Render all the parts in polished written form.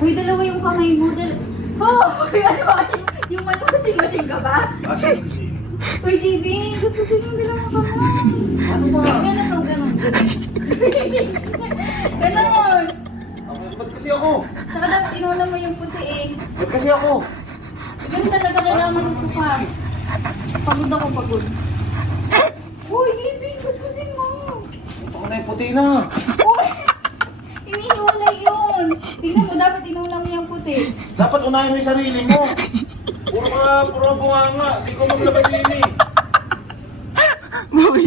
Uy, dalawa yung kamay mo. Oh! Ano ba? Yung washing machine ka ba? Uy, JB, gusto yung dalawang kamay. Ano ba? Ganun o, ganun. Ganun. Ba't kasi ako? Saka dapat inuna mo yung puti eh. Ba't kasi ako? Ganun talaga kailangan matuto ka. Pagod ako, pagod. Uy, JB, gustusin mo. Ako na yung puti na. Uy! Inihiwalay yun. Tingnan mo, dapat inuna mo yung puti. Dapat unahin mo yung sarili mo. Puro bunganga. Di ko maglabay din eh. Boy,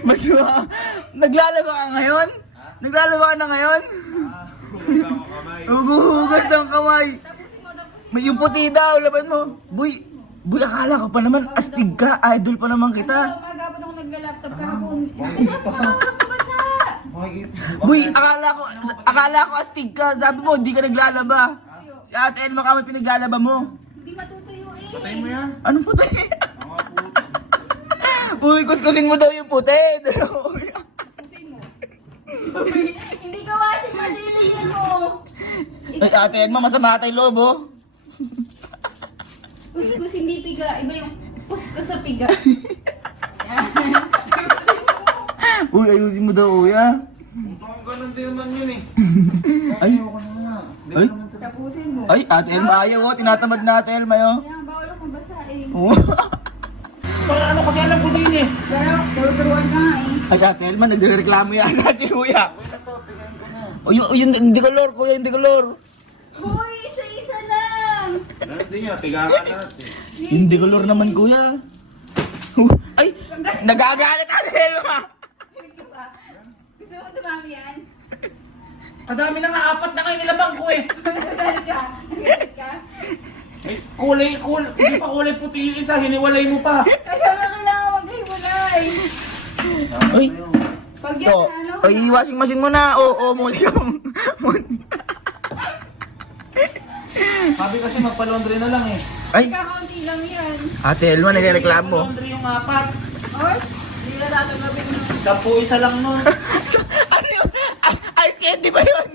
maswa. Naglalaba ka ngayon? Naglalaba ka na ngayon? Huwag ako kamay. Huguhugas ng kamay. Tapusin mo, tapusin mo. May yung puti daw, laban mo. Boy, akala ko pa naman, astig ka. Idol pa naman kita. Magabot ako nagla-laptop kahapon. Basa! Boy, akala ko astig ka. Sabi mo, hindi ka naglalaba. Si Ate Elma kami pinaglalaba mo. Hindi matutuyo eh. Patayin mo yan. Anong puti? Mga puto. Uy, kuskusin mo daw yung puti. Tapusin mo. Hindi ka washing machine yan mo. Ay, Ate Elma, masama tayo loob, oh. Kuskus hindi piga. Iba yung kuskus sa piga. Yan. Uy, ayusin mo daw, kuya. Ang ganun din naman yun eh. Ay, Ayoko na nga. Di Ay. ko naman Tapusin mo. ay, Ate Elma, ayaw, oh. Tinatamad na Ate Elma, oh. Kaya bawal akong basahin. Oh. Para ano kasi alam ko din eh. Pero, turuan ka nga eh. Ay, Ate Elma, nagreklamo yan si kuya. Okay na to, pigayin ko na. O, yung hindi color, kuya, hindi color. Hoy, isa-isa lang. Ganun din yun, pigahan natin. Hindi color naman, kuya. Ay, nagagalit Ate Elma. Hindi ba? Gusto mo tumami yan? Kadami na nga, 4 na kayo nilabang ko eh. Nagalit ka? Nagalit ka? May kulay, hindi pa kulay puti yung isa, hiniwalay mo pa. Kaya nga kailangan maghiwalay. Ay, Pag yan to, na, ano? ay, washing machine mo na. Oo, muli yung... Sabi kasi magpa-laundry na lang eh. Ay, Kakaunti lang yan. Ate Elma, nagreklamo. Laundry yung 4. Or, hindi na tatanggapin mo. 10 isa lang nun. Ano yun? Ice candy ba yun?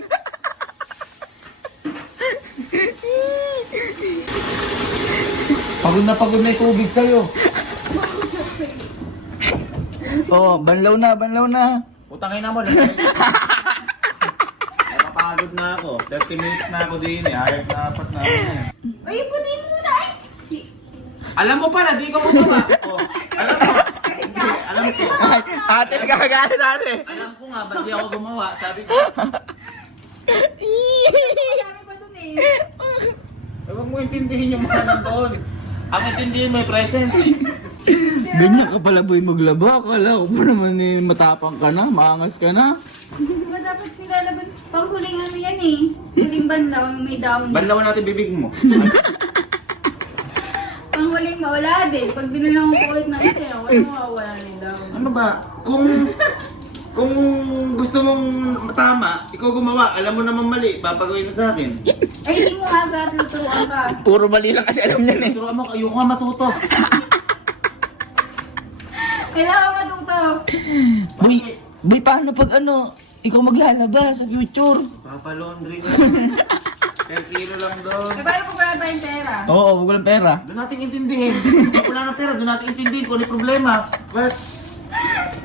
Pagod na yung tubig sa'yo. Oh, banlaw na. Utangin na mo, lang. Napapagod na ako. 30 minutes na ako din eh. Hayag na 4 na ako eh. Uy, putin mo na eh. Alam mo pala, di ka magawa. Oh, alam mo. Hindi, alam ko. Ay, ate, nagkakagalit ate. Alam ko nga, ba't di ako gumawa? Sabi ko, Marami pa dun eh. huwag mo intindihin yung mga nandun. Ang intindihin mo yung present. Ganyan ka pala boy maglaba. Akala ko pa naman eh, matapang ka na, maangas ka na. Diba dapat nilalaban? Panghuling ano yan eh. Huling banlaw yung may down. Banlawan natin bibig mo. Panghuling mawala din. Pag binalang ko ulit ng isa, wala mawawala ng down. Ano ba? Kung gusto mong matama, ikaw gumawa, alam mo naman mali, papagawin na sa akin. Ay, hindi mo agad tuturuan ka. Puro mali lang kasi alam niyan eh. Turuan mo, ayoko nga matuto. Kailangan matuto. Boy, paano pag ano, ikaw maglalaba sa future? Papalaundry ko. Per kilo lang doon. Eh, paano kung wala tayong pera? Oo, wag walang pera. Doon natin intindihin. Kung wala ng pera, doon natin intindihin kung ano yung problema. But,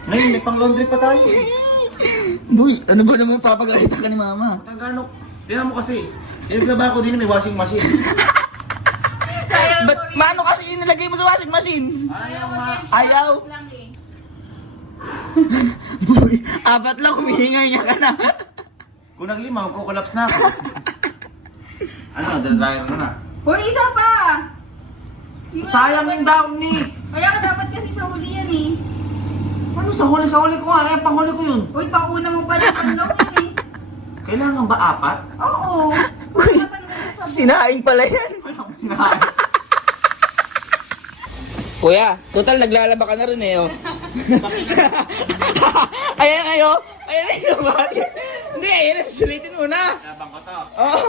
ngayon, may pang-laundry pa tayo eh. Boy, ano ba naman papagalitan ka ni mama? Magkano? Tingnan mo kasi, inaglaba ko din may washing machine. Sayang Ba't maano kasi inilagay mo sa washing machine? Ayaw nga. Ayaw. lang eh. Boy, 4 lang, humihingay niya ka na. Kung naglima, magkukolaps na ako. Ano, dryer ko na. Hoy, isa pa! Sayang yung down ni. Kaya ka dapat kasi sa huli yan eh. Ano sa huli ko nga, eh, panghuli ko yun. Uy, pauna mo pala ang lang yan eh. Kailangan ba 4? Oo. Uy, Tatanggal sa sabon. Sinaing pala yan. Kuya, total naglalaba ka na rin eh, oh. Ayan kayo. Ayan na yung Hindi, ayan na, susulitin mo na. Labang ko to. Oh.